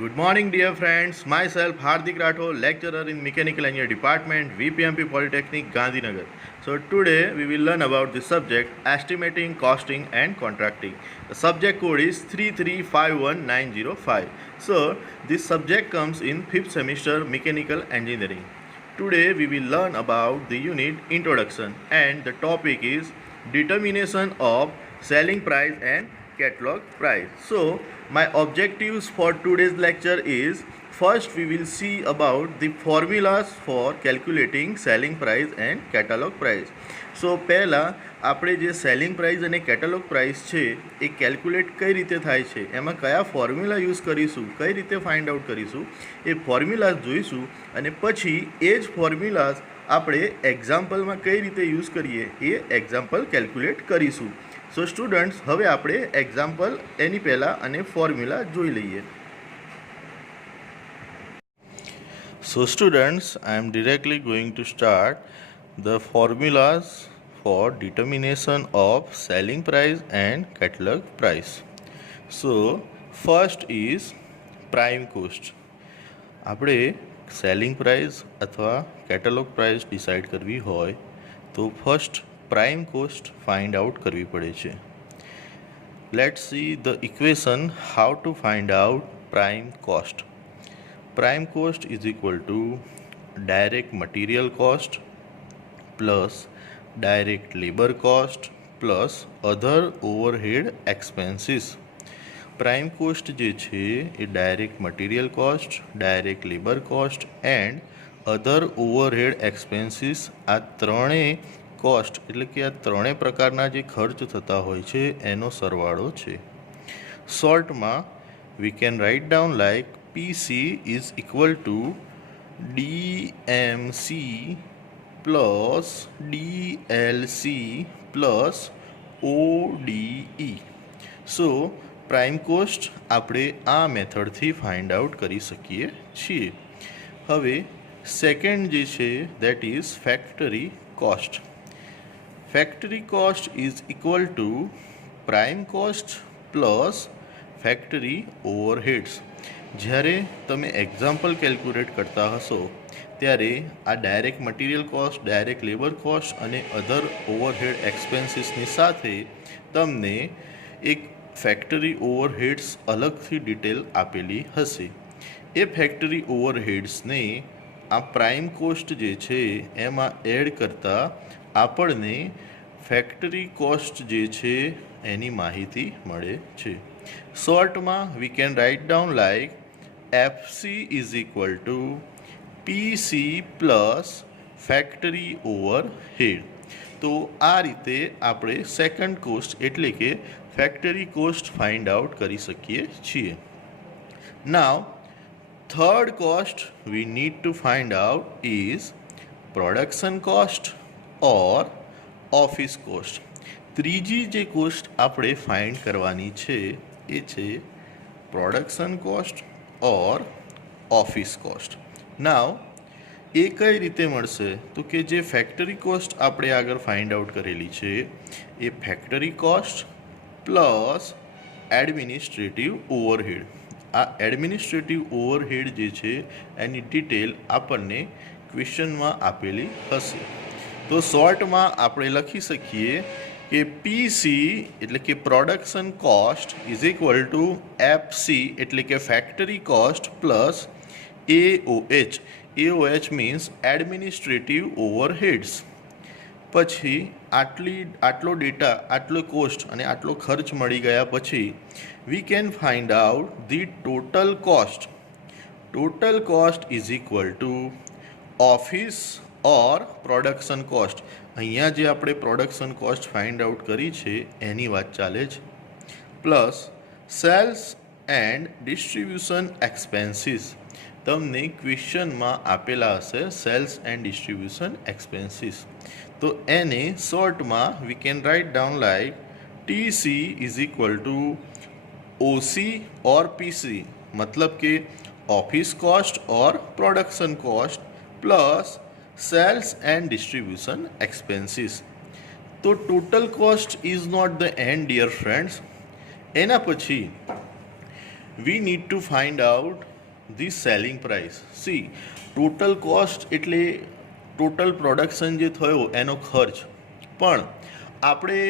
Good morning, dear friends. Myself, Hardik Rathod, lecturer in Mechanical Engineering Department, VPMP Polytechnic, Gandhinagar. So today we will learn about the subject estimating, costing and contracting. The subject code is 3351905. So this subject comes in 5th semester Mechanical Engineering. Today we will learn about the unit introduction and the topic is determination of selling price and catalog price. So my objectives for today's lecture is first we will see about the formulas for calculating selling price and catalog price. So પહેલા આપણે જે selling price અને catalogue price છે એ calculate કઈ રીતે થાય છે, એમાં કયા ફોર્મ્યુલા યુઝ કરીશું, કઈ રીતે ફાઇન્ડ આઉટ કરીશું એ ફોર્મ્યુલાસ જોઈશું અને પછી એ જ ફોર્મ્યુલાસ આપણે એક્ઝામ્પલમાં કઈ રીતે યુઝ કરીએ એ એક્ઝામ્પલ કેલ્ક્યુલેટ કરીશું. સો સ્ટુડન્ટ્સ, હવે આપણે એક્ઝામ્પલ એની પહેલાં અને ફોર્મ્યુલા જોઈ લઈએ. So students, I am directly going to start the formulas for determination of selling price and catalog price. So first is prime cost. આપણે સેલિંગ પ્રાઇસ અથવા કેટેલોગ પ્રાઇસ ડિસાઇડ કરવી હોય તો first prime cost find out કરવી પડે છે. Let's see the equation how to find out prime cost. Prime cost is equal to direct material cost plus direct labor cost plus other overhead expenses. Prime cost જે છે એ direct material cost, direct labor cost and other overhead expenses આ ત્રણેય cost એટલે કે આ ત્રણેય પ્રકારના જે ખર્ચ થતા હોય છે એનો સરવાળો છે. શોર્ટમાં we can write down like PC is equal to DMC plus DLC plus ODE. So prime cost આપણે આ મેથડથી ફાઇન્ડ આઉટ કરી શકીએ છીએ. હવે સેકન્ડ જે છે that is factory cost. Factory cost is equal to prime cost plus factory overheads. જ્યારે તમે એક્ઝામ્પલ કેલ્ક્યુલેટ કરતા હશો ત્યારે આ direct material cost, direct labour cost અને અધર ઓવરહેડ એક્સપેન્સીસની સાથે તમને એક ફેક્ટરી ઓવરહેડ્સ અલગથી ડિટેલ આપેલી હશે. એ ફેક્ટરી ઓવરહેડ્સને આ પ્રાઇમ કોસ્ટ જે છે એમાં એડ કરતાં આપણને ફેક્ટરી કોસ્ટ જે છે એની માહિતી મળે છે. શોર્ટમાં we can write down like FC is equal to PC plus factory overhead. તો આ રીતે આપણે સેકન્ડ કોસ્ટ એટલે કે ફેક્ટરી કોસ્ટ ફાઇન્ડ આઉટ કરી શકીએ છીએ. Now third cost we need to find out is production cost or office cost. ત્રીજી જે કોસ્ટ આપણે ફાઇન્ડ કરવાની છે એ છે પ્રોડક્શન કોસ્ટ ઓર ઓફિસ કોસ્ટ. નાવ એ કઈ રીતે મળશે તો કે જે ફેક્ટરી કોસ્ટ આપણે આગળ ફાઇન્ડ આઉટ કરેલી છે એ factory cost plus administrative overhead. આ એડમિનિસ્ટ્રેટિવ ઓવરહેડ જે છે એની ડિટેલ આપણને ક્વેશ્ચનમાં આપેલી હશે. તો શોર્ટમાં આપણે લખી શકીએ કે PC એટલે કે production cost is equal two FC એટલે કે factory cost plus AOH means administrative overheads. પછી આટલો ડેટા, આટલો કોસ્ટ અને આટલો ખર્ચ મળી ગયા પછી we can find out the total cost. Total cost is equal two office or production cost. અહીંયા જે આપણે પ્રોડક્શન કોસ્ટ ફાઇન્ડ આઉટ કરી છે એની વાત ચાલે છે, plus sales and distribution expenses. તમને ક્વેશ્ચનમાં આપેલા હશે સેલ્સ એન્ડ ડિસ્ટ્રીબ્યુશન એક્સપેન્સીસ. તો એને શોર્ટમાં we can write down like TC is equal to OC or PC, મતલબ કે office cost or production cost plus sales and distribution expenses. તો total cost is not the end dear friends. એના પછી we need to find out the selling price. See, total cost એટલે total production જે થયો એનો ખર્ચ, પણ આપણે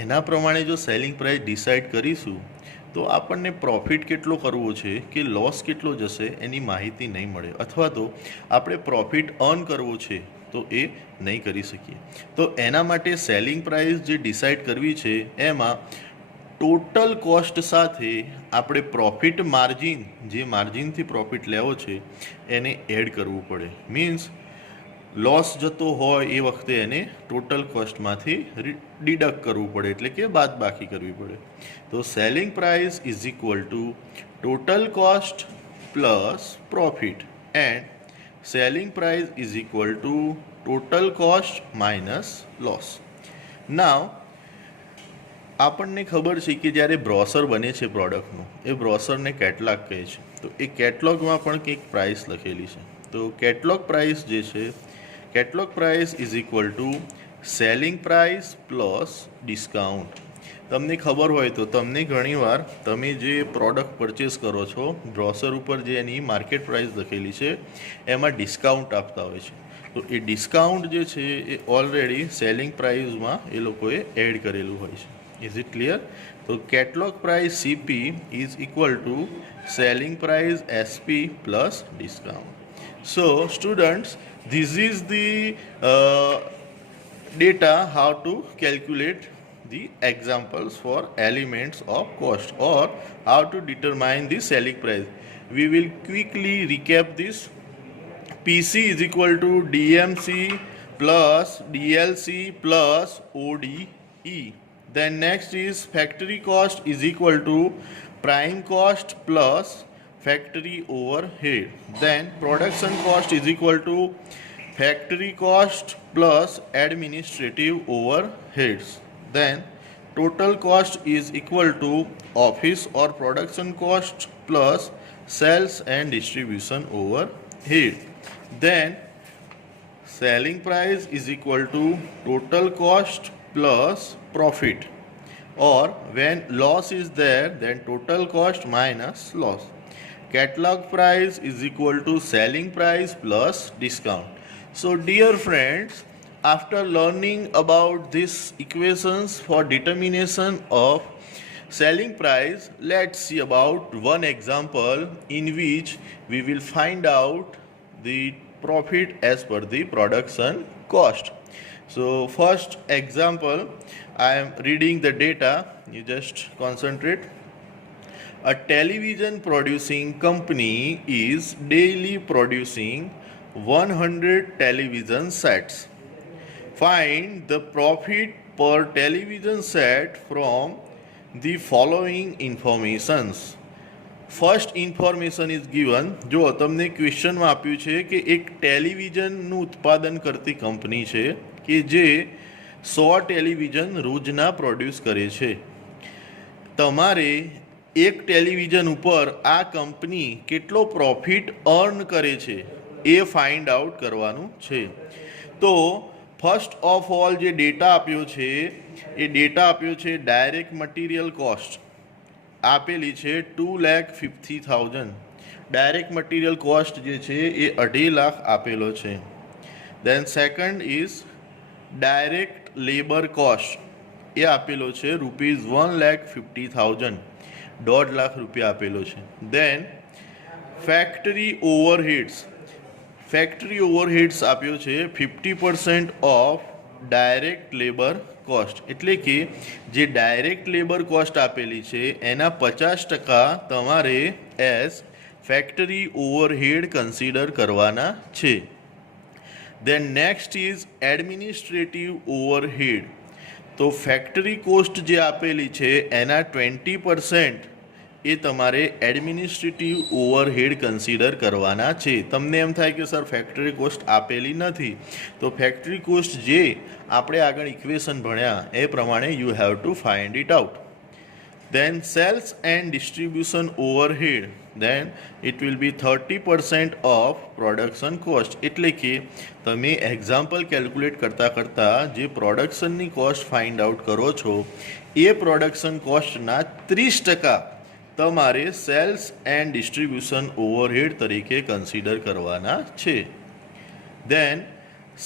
એના પ્રમાણે જો સેલિંગ પ્રાઇસ ડિસાઇડ કરીશું તો આપણને પ્રોફિટ કેટલો કરવો છે કે લોસ કેટલો જશે એની માહિતી નહીં મળે, અથવા તો આપણે પ્રોફિટ અર્ન કરવો છે તો એ નહીં કરી શકીએ. તો એના માટે સેલિંગ પ્રાઇસ જે ડિસાઇડ કરવી છે એમાં ટોટલ કોસ્ટ સાથે આપણે પ્રોફિટ માર્જિન, જે માર્જિનથી પ્રોફિટ લેવો છે એને એડ કરવું પડે. મીન્સ લોસ જતો હોય એ વખતે એને ટોટલ કોસ્ટમાંથી ડિડક્ટ કરવું પડે, એટલે કે બાદબાકી કરવી પડે. તો selling price is equal two total cost plus profit, and selling price is equal to total cost minus loss. Now આપણને ખબર છે કે જ્યારે બ્રોશર બને છે પ્રોડક્ટનું, એ બ્રોશરને કેટલોગ કહે છે. તો એ કેટલોગમાં પણ કંઈક પ્રાઇસ લખેલી છે. તો કેટલોગ પ્રાઇસ જે છે, catalogue price is equal to selling price plus discount. તમને ખબર હોય તો તમને ઘણીવાર તમે જે પ્રોડક્ટ પરચેસ કરો છો, બ્રોશર ઉપર જે એની માર્કેટ પ્રાઇસ લખેલી છે એમાં ડિસ્કાઉન્ટ આપતા હોય છે. તો એ ડિસ્કાઉન્ટ જે છે એ ઓલરેડી સેલિંગ પ્રાઇસમાં એ લોકોએ એડ કરેલું હોય છે. Is it clear? તો catalogue price CP is equal to selling price SP plus discount. So students, this is the data how to calculate the examples for elements of cost, or how to determine the selling price. We will quickly recap this. PC is equal to DMC plus DLC plus ODE. Then next is factory cost is equal to prime cost plus factory overhead. Then production cost is equal to factory cost plus administrative overheads. Then total cost is equal to office or production cost plus sales and distribution overhead. Then selling price is equal to total cost plus profit, or when loss is there then total cost minus loss. Catalog price is equal to selling price plus discount. So dear friends, after learning about these equations for determination of selling price, let's see about one example in which we will find out the profit as per the production cost. So first example, I am reading the data, you just concentrate. A television producing company is daily producing 100 television sets. Find the profit per television set from the following informations. First information is given. જો તમને ક્વેશ્ચનમાં આપ્યું છે કે એક ટેલિવિઝનનું ઉત્પાદન કરતી company છે કે જે 100 ટેલિવિઝન રોજના પ્રોડ્યુસ કરે છે. તમારે એક ટેલિવિઝન ઉપર આ કંપની કેટલો પ્રોફિટ અર્ન કરે છે એ ફાઇન્ડ આઉટ કરવાનું છે. તો ફર્સ્ટ ઓફ ઓલ જે ડેટા આપ્યો છે એ ડેટા આપ્યો છે ડાયરેક્ટ મટીરિયલ કોસ્ટ આપેલી છે 2,50,000. ડાયરેક્ટ મટીરિયલ કોસ્ટ જે છે એ 2.5 લાખ આપેલો છે. Then second is direct labour cost, એ આપેલો છે ₹1,50,000, 1.5 લાખ રૂપિયા આપેલો છે. Then factory overheads, factory overheads આપ્યો છે 50% ઓફ ડાયરેક્ટ લેબર કોસ્ટ, એટલે કે જે ડાયરેક્ટ લેબર કોસ્ટ આપેલી છે એના 50% તમારે એઝ ફેક્ટરી ઓવરહેડ કન્સિડર કરવાના છે. દેન નેક્સ્ટ ઇઝ એડમિનિસ્ટ્રેટિવ ઓવરહેડ. તો ફેક્ટરી કોસ્ટ જે આપેલી છે એના 20% એ તમારે એડમિનિસ્ટ્રેટિવ ઓવરહેડ કન્સિડર કરવાના છે. તમને એમ થાય કે સર ફેક્ટરી કોસ્ટ આપેલી નથી, તો ફેક્ટરી કોસ્ટ જે આપણે આગળ ઇક્વેશન ભણ્યા એ પ્રમાણે you have to find it out. Then sales and distribution overhead, then it will be 30% of production cost, એટલે કે તમે એક્ઝામ્પલ કેલ્ક્યુલેટ કરતાં જે પ્રોડક્શનની કોસ્ટ ફાઇન્ડ આઉટ કરો છો એ પ્રોડક્શન કોસ્ટના 30% તમારે સેલ્સ એન્ડ ડિસ્ટ્રીબ્યુશન ઓવરહેડ તરીકે કન્સિડર કરવાના છે. Then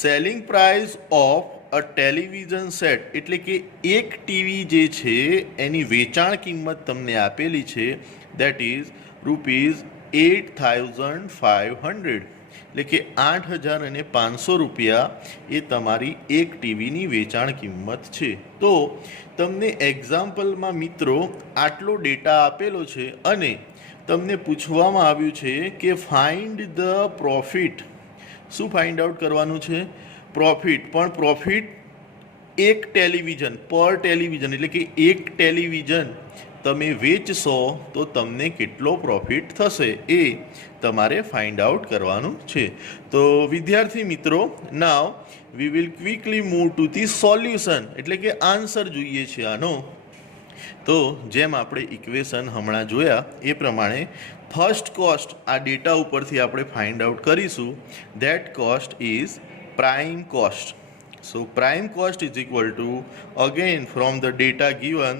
selling price of a television set, એટલે કે એક ટીવી જે છે એની વેચાણ કિંમત તમને આપેલી છે, દેટ ઇઝ ₹8,500, એટલે કે 8,500 રૂપિયા એ તમારી એક ટીવીની વેચાણ કિંમત છે. તો તમને એક્ઝામ્પલમાં મિત્રો આટલો ડેટા આપેલો છે અને તમને પૂછવામાં આવ્યું છે કે ફાઇન્ડ ધ પ્રોફિટ. શું ફાઇન્ડ આઉટ કરવાનું છે? પ્રોફિટ. પણ પ્રોફિટ એક ટેલિવિઝન પર ટેલિવિઝન, એટલે કે એક ટેલિવિઝન તમે વેચશો તો તમને કેટલો પ્રોફિટ થશે એ તમારે ફાઇન્ડ આઉટ કરવાનું છે. તો વિદ્યાર્થી મિત્રો, now we will quickly move to the solution, એટલે કે આન્સર જોઈએ છે આનો. તો જેમ આપણે ઇક્વેશન હમણાં જોયા એ પ્રમાણે ફર્સ્ટ કોસ્ટ આ ડેટા ઉપરથી આપણે ફાઇન્ડ આઉટ કરીશું. That cost is prime cost. So prime cost is equal two, again from the data given,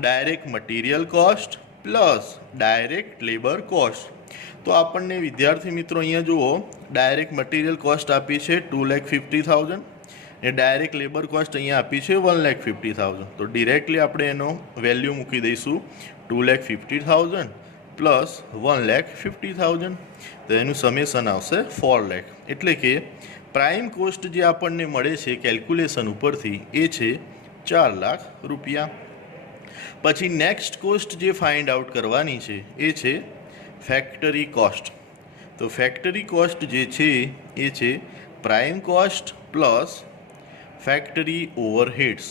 direct material cost plus direct labour cost. તો આપણને વિદ્યાર્થી મિત્રો અહીંયા જુઓ, ડાયરેક્ટ મટીરિયલ કોસ્ટ આપી છે 2,50,000 ને ડાયરેક્ટ લેબર કોસ્ટ અહીંયા આપી છે 1,50,000. તો ડિરેક્ટલી આપણે એનો વેલ્યુ મૂકી દઈશું 2,50,000 પ્લસ 1,50,000, તો એનું સમેશન આવશે 4 લાખ. એટલે કે પ્રાઇમ કોસ્ટ જે આપણને મળે છે કેલ્ક્યુલેશન ઉપરથી એ છે 4 લાખ રૂપિયા. પછી નેક્સ્ટ કોસ્ટ જે ફાઇન્ડ આઉટ કરવાની છે એ છે ફેક્ટરી કોસ્ટ. તો ફેક્ટરી કોસ્ટ જે છે એ છે prime cost plus factory overheads.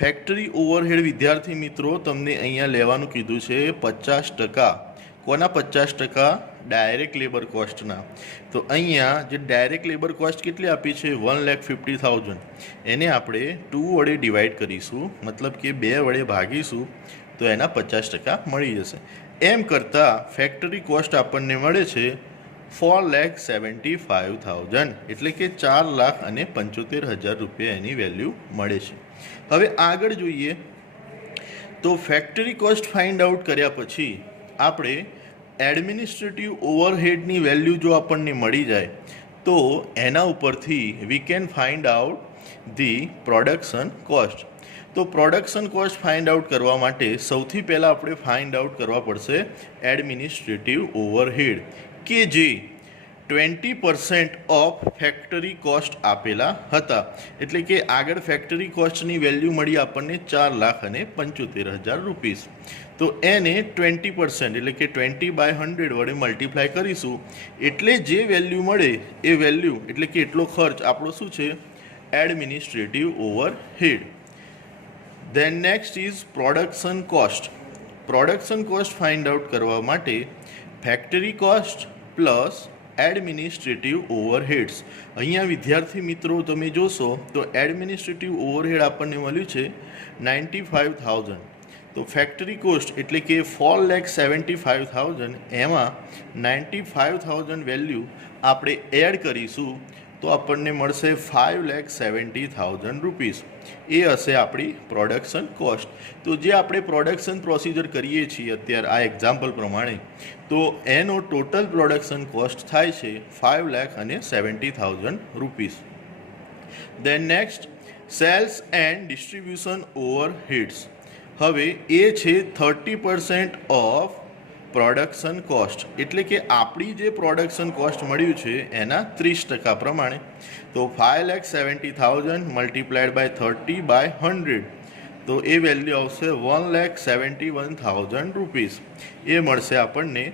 Factory overhead વિદ્યાર્થી મિત્રો તમને અહીંયા લેવાનું કીધું છે 50%. કોના 50%? ડાયરેક્ટ લેબર કોસ્ટના. તો અહીંયા જે ડાયરેક્ટ લેબર કોસ્ટ કેટલી આપી છે? 1,50,000. એને આપણે 2 વડે ડિવાઈડ કરીશું, મતલબ કે 2 વડે ભાગીશું તો એના 50% મળી જશે. એમ કરતાં ફેક્ટરી કોસ્ટ આપણને મળે છે 4,75,000, એટલે કે 4,75,000 રૂપિયા એની વેલ્યુ મળે છે. હવે આગળ જોઈએ તો ફેક્ટરી કોસ્ટ ફાઇન્ડ આઉટ કર્યા પછી આપણે એડમિનિસ્ટ્રેટિવ ઓવરહેડની વેલ્યુ જો આપણને મળી જાય તો એના ઉપરથી we can find out the production cost. તો પ્રોડક્શન કોસ્ટ ફાઇન્ડ આઉટ કરવા માટે સૌથી પહેલાં આપણે ફાઇન્ડ આઉટ કરવા પડશે એડમિનિસ્ટ્રેટિવ ઓવરહેડ, કે જે 20% ઓફ ફેક્ટરી કોસ્ટ આપેલા હતા. એટલે કે આગળ ફેક્ટરી કોસ્ટની વેલ્યુ મળી આપણને 4,75,000 રૂપીસ. તો એને 20% એટલે કે 20/100 વડે મલ્ટીપ્લાય કરીશું એટલે જે વેલ્યુ મળે એ વેલ્યુ, એટલે કે એટલો ખર્ચ આપણો શું છે? Administrative overhead. Than next is production cost. Production cost find out કરવા માટે factory cost plus administrative overheads. અહીંયા વિદ્યાર્થી મિત્રો તમે જોશો તો એડમિનિસ્ટ્રેટિવ ઓવરહેડ આપણને મળ્યું છે 95,000. તો ફેક્ટરી કોસ્ટ એટલે કે 4,75,000, એમાં 95,000 વેલ્યુ આપણે એડ કરીશું તો આપણને મળશે 5,70,000 રૂપીસ. એ હશે આપણી પ્રોડક્શન કોસ્ટ. તો જે આપણે પ્રોડક્શન પ્રોસિજર કરીએ છીએ અત્યારે આ એક્ઝામ્પલ પ્રમાણે, તો એનો ટોટલ પ્રોડક્શન કોસ્ટ થાય છે 5,70,000 rupees. Then next sales and distribution overheads. હવે એ છે 30% ઓફ પ્રોડક્શન કોસ્ટ, એટલે કે આપણી જે પ્રોડક્શન કોસ્ટ મળ્યું છે એના 30% પ્રમાણે. તો 5,70,000 મલ્ટીપ્લાઈડ બાય 30/100, તો એ વેલ્યુ આવશે 1,71,000 રૂપીસ. એ મળશે આપણને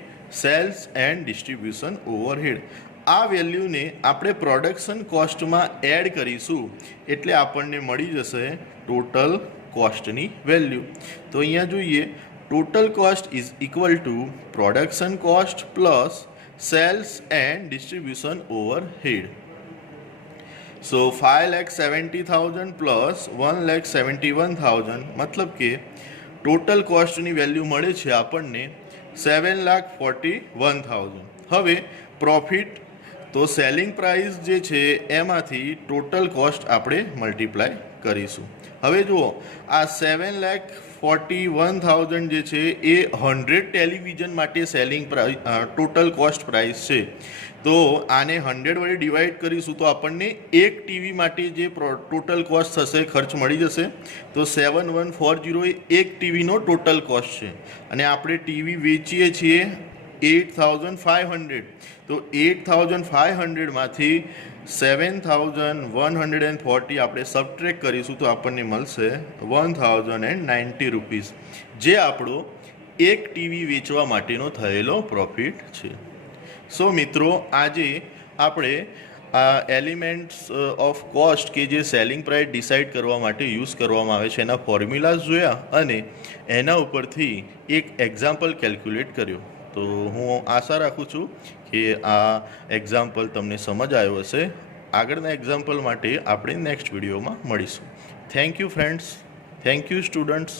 સેલ્સ એન્ડ ડિસ્ટ્રીબ્યુશન ઓવરહેડ. આ વેલ્યુને આપણે પ્રોડક્શન કોસ્ટમાં એડ કરીશું એટલે આપણને મળી જશે ટોટલ કોસ્ટની વેલ્યુ. તો અહીંયા જોઈએ, total cost is equal to production cost plus sales and distribution overhead. So 5,70,000 plus 1,71,000, मतलब કે ટોટલ કોસ્ટની વેલ્યુ મળે છે આપણને 7,41,000. હવે પ્રોફિટ, તો સેલિંગ પ્રાઇસ જે છે એમાંથી ટોટલ કોસ્ટ આપણે મલ્ટીપ્લાય કરીશું. હવે જુઓ, આ 7,41,000 41,000 જે છે એ 100 ટેલિવિઝન માટે selling price total cost price છે. તો આને 100 વડે ડિવાઈડ કરીશું તો આપણને એક ટીવી માટે જે ટોટલ કોસ્ટ થશે ખર્ચ મળી જશે. તો 7140 એ એક ટીવીનો ટોટલ કોસ્ટ છે અને આપણે ટીવી વેચીએ છીએ 8,500. તો 8,500માંથી 7,140 આપણે સબટ્રેક કરીશું તો આપણને મળશે 1,090 રૂપીસ, જે આપણો એક ટીવી વેચવા માટેનો થયેલો પ્રોફિટ છે. સો મિત્રો, આજે આપણે આ એલિમેન્ટ્સ ઓફ કોસ્ટ કે જે સેલિંગ પ્રાઇસ ડિસાઇડ કરવા માટે યુઝ કરવામાં આવે છે એના ફોર્મ્યુલાઝ જોયા અને એના ઉપરથી એક એક્ઝામ્પલ કેલ્ક્યુલેટ કર્યો. તો હું આશા રાખું છું કે આ એક્ઝામ્પલ તમને સમજ આવ્યો હશે. આગળના એક્ઝામ્પલ માટે આપણે નેક્સ્ટ વિડીયોમાં મળીશું. Thank you friends. Thank you students.